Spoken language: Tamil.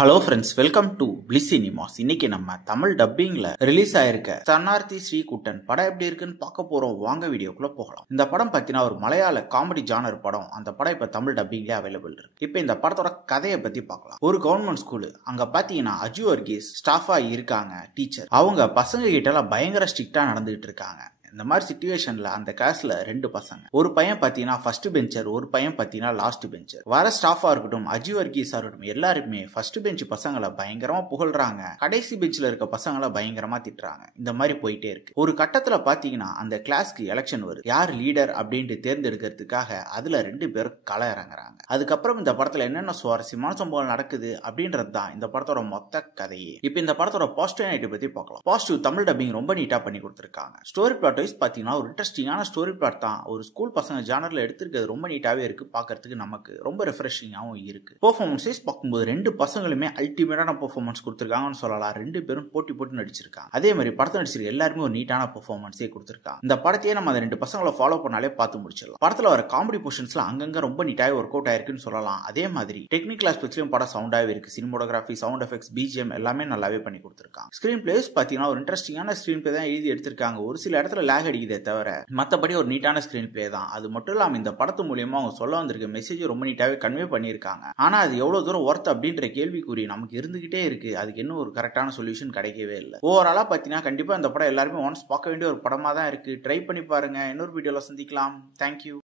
Hello friends, welcome to bliss cinemas. இன்னைக்கு நம்ம தமிழ் டப்பிங்ல ரிலீஸ் ஆயிருக்க சன்னார்த்தி ஸ்ரீகுட்டன் படம் எப்படி இருக்குன்னு பார்க்க போறோம். வாங்க வீடியோக்குள்ள போகலாம். இந்த படம் பார்த்தீங்கன்னா ஒரு மலையாள காமெடி ஜானர் படம். அந்த படம் இப்ப தமிழ் டப்பிங்ல அவைலபிள் இருக்கு. இப்ப இந்த படத்தோட கதையை பத்தி பார்க்கலாம். ஒரு கவர்மெண்ட் ஸ்கூலு, அங்க பாத்தீங்கன்னா அஜு வர்கீஸ் ஸ்டாஃபா இருக்காங்க, டீச்சர். அவங்க பசங்க கிட்ட எல்லாம் பயங்கர ஸ்ட்ரிக்டா நடந்துகிட்டு இருக்காங்க. இந்த மாதிரி சிச்சுவேஷன்ல அந்த கிளாஸ்ல ரெண்டு பசங்க, ஒரு பையன் பாத்தீங்கன்னா ஃபர்ஸ்ட் பெஞ்சர், ஒரு பையன் பாத்தீங்கன்னா லாஸ்ட் பெஞ்சர். வர ஸ்டாஃபா இருக்கட்டும், அஜி வர்கீஸா இருக்கட்டும், எல்லாருமே ஃபர்ஸ்ட் பெஞ்ச் பசங்களை பயங்கரமா புகழ்றாங்க, கடைசி பெஞ்ச்ல இருக்க பசங்களை பயங்கரமா திட்டுறாங்க. இந்த மாதிரி போயிட்டே இருக்கு. ஒரு கட்டத்துல பாத்தீங்கன்னா அந்த கிளாஸ்க்கு எலெக்ஷன் வருது. யார் லீடர் அப்படின்ட்டு தேர்ந்தெடுக்கிறதுக்காக அதுல ரெண்டு பேரும் கள இறங்குறாங்க. அதுக்கப்புறம் இந்த படத்துல என்னென்ன சுவாரஸ்யமான சம்பவம் நடக்குது அப்படின்றது தான் இந்த படத்தோட மொத்த கதையே. இப்ப இந்த படத்தோட பாசிட்டிவ் நைட் பத்தி பார்க்கலாம். பாசிட்டிவ், தமிழ் டப்பிங் ரொம்ப நீட்டா பண்ணி கொடுத்திருக்காங்க. ஸ்டோரி பிளாட் பாத்தீங்கன்னா ஒரு இன்ட்ரெஸ்டிங்கான ஸ்டோரி பிளாட் தான். ஒரு ஸ்கூல் பசங்க ஜானர்ல எடுத்திருக்கிறது ரொம்ப நீட்டாவே இருக்கு. பார்க்கிறதுக்கு நமக்கு ரொம்ப ரெஃப்ரெஷிங்காவும் இருக்கு. பெர்ஃபார்மன்ஸ் வைஸ் பார்க்கும்போது ரெண்டு பசங்களுமே அல்டிமேட்டான பெர்ஃபார்மன்ஸ் கொடுத்திருக்காங்கன்னு சொல்லலாம். ரெண்டு பேரும் போட்டி போட்டு நடிச்சிருக்காங்க. அதே மாதிரி படத்தை நடிச்சிருக்க எல்லாருமே ஒரு நீட்டான பெர்ஃபார்மன்ஸே கொடுத்திருக்காங்க. இந்த படத்தையே நம்ம அந்த ரெண்டு பசங்களை ஃபாலோ பண்ணாலே பார்த்து முடிச்சிடலாம். படத்துல வர காமெடி போர்ஷன்ஸ்ல அங்கங்க ரொம்ப நீட்டாவே ஒர்க் அவுட் ஆயிருக்குன்னு சொல்லலாம். அதே மாதிரி டெக்னிக்கல் ஆஸ்பெக்ட்லயும் படம் சவுண்டாவே இருக்கு. சினிமோட்டோகிராஃபி, சவுண்ட் எஃபெக்ட்ஸ், பிஜிஎம் எல்லாமே நல்லாவே பண்ணி கொடுத்திருக்காங்க. ஸ்கிரீன் பிளேஸ் பாத்தீங்கன்னா ஒரு இன்ட்ரெஸ்டிங்கான ஸ்கிரீன் பிளே தான் எழுதி எடுத்திருக்காங்க. ஒரு சில இடத்துல லேக் அடிக்குதே தவிர மற்றபடி ஒரு நீட்டான ஸ்கிரீன் பிளே தான். அது மட்டும் இல்லாம இந்த படத்து மூலியமா அவங்க சொல்ல வந்திருக்க மெசேஜ் ரொம்ப நீட்டாவே கன்வே பண்ணியிருக்காங்க. ஆனா அது எவ்வளவு தூரம் ஒர்த் அப்படின்ற கேள்விக்குறி நமக்கு இருந்துகிட்டே இருக்கு. அதுக்கு இன்னும் ஒரு கரெக்டான சொல்யூஷன் கிடைக்கவே இல்லை. ஓவராலா பாத்தீங்கன்னா கண்டிப்பா இந்த படம் எல்லாருமே ஒன்ஸ் பார்க்க வேண்டிய ஒரு படமா தான் இருக்கு. ட்ரை பண்ணி பாருங்க. இன்னொரு வீடியோல சந்திக்கலாம். தேங்க்யூ.